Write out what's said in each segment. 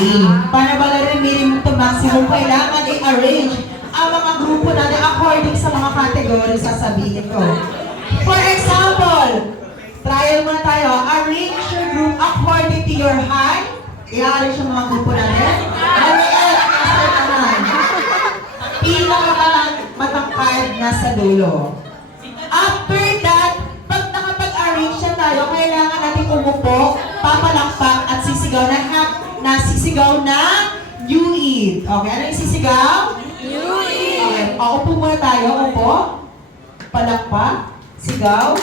Okay. Para malalim minimum to maximum, kailangan i-arrange ang mga grupo natin according sa mga category sasabihin ko. For example, trial muna tayo. Arrange your group according to your height. I-arrange yung mga grupo natin. Maliit, nasa tanan. Pinakamatangkad nasa dulo. After that, pag nakapag-arrange na tayo, kailangan natin umupo, papalakpak at sisigaw na you eat. Okay, ano yung sisigaw? You eat. Okay, upo muna tayo, upo. Palakpak, sigaw.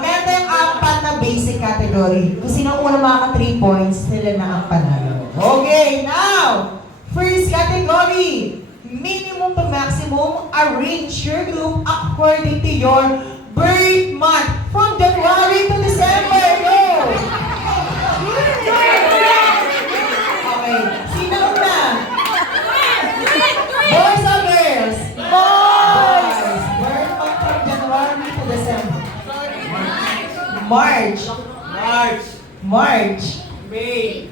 Meron tayong apat na basic category. Kung sino una maka 3 points, sila na ang panalo. Okay, now, first category, minimum to maximum, arrange your group according to your birth month. From January to December, go! Okay, sino una? Boys or girls? Boys! Birth month from January to December. March. May.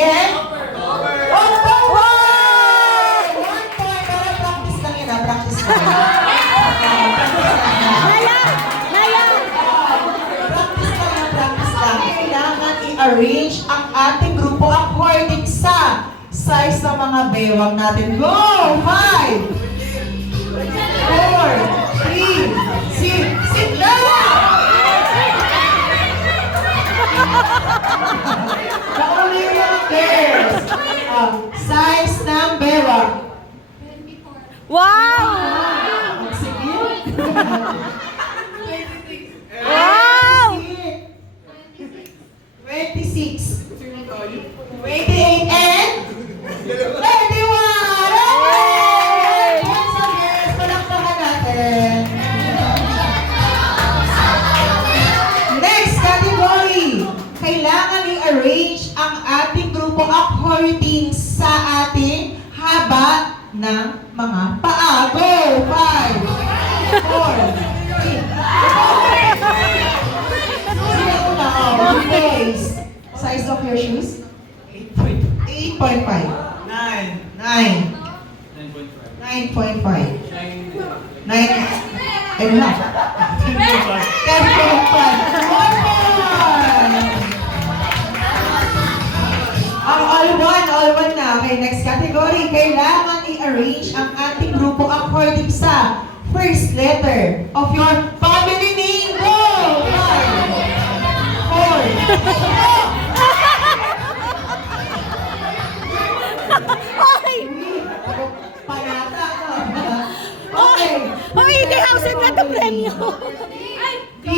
And? October! 1 point. Para practice lang yun, practice lang. Practice lang. Kailangan i-arrange ang ating grupo according sa size ng mga bewang natin. Go! 5, 4, 3, sit down! Nauli yung girls. Size ng bewang. Wow! Sige. Wow! 26. 28 and 31! Boys and girls, palakpakan natin. Next category. Kailangan i-arrange ang ating grupo according sa ating haba ng mga paa. Go! 5, 4, 3. Sino una? Boys. Size of your shoes? 8.5. 9. 9.5. 9 and a half. 10.5. Ang all one na. Okay, next category. Kailangan i-arrange ang ating grupo according sa first letter of your family name. Go! 5, 4, panata, no? Okay. Hindi hausin nga ito premyo. B.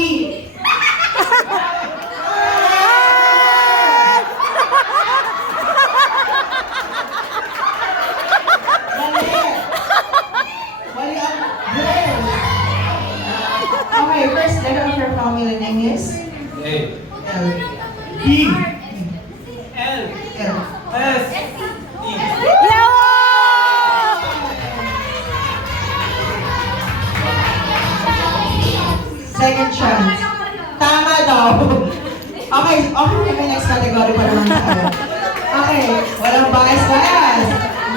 Mali ang girl. Okay, first letter of your family name is? L. L. Second chance. Tama daw. Okay, may next category pa naman tayo. Okay, walang bias.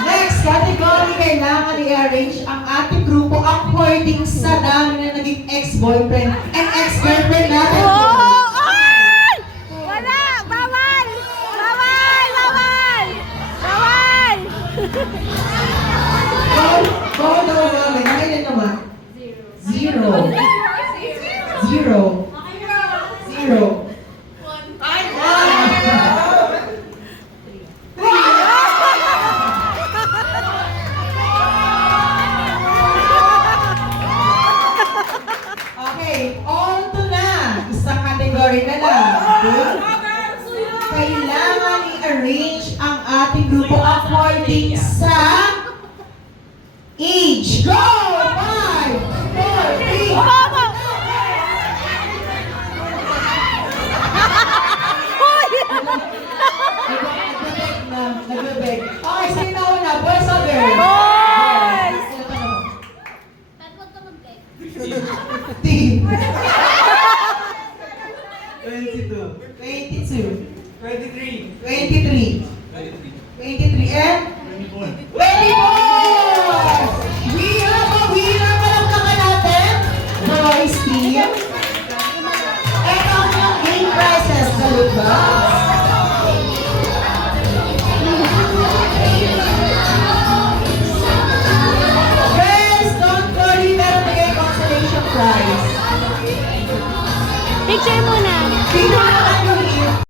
Next category, kailangan i-arrange ang ating grupo according sa dami na naging ex-boyfriend and ex-girlfriend natin. Ay! Wala! Bawal! Go namin. Nakailan naman? 0. Okay, on to na. Isang category na lang. Okay? Kailangan i-arrange ang ating grupo according sa age. Go! 5, 4, 3. Nag-beg. Okay, sino na? Boys or girls? Boys! Team. Wow!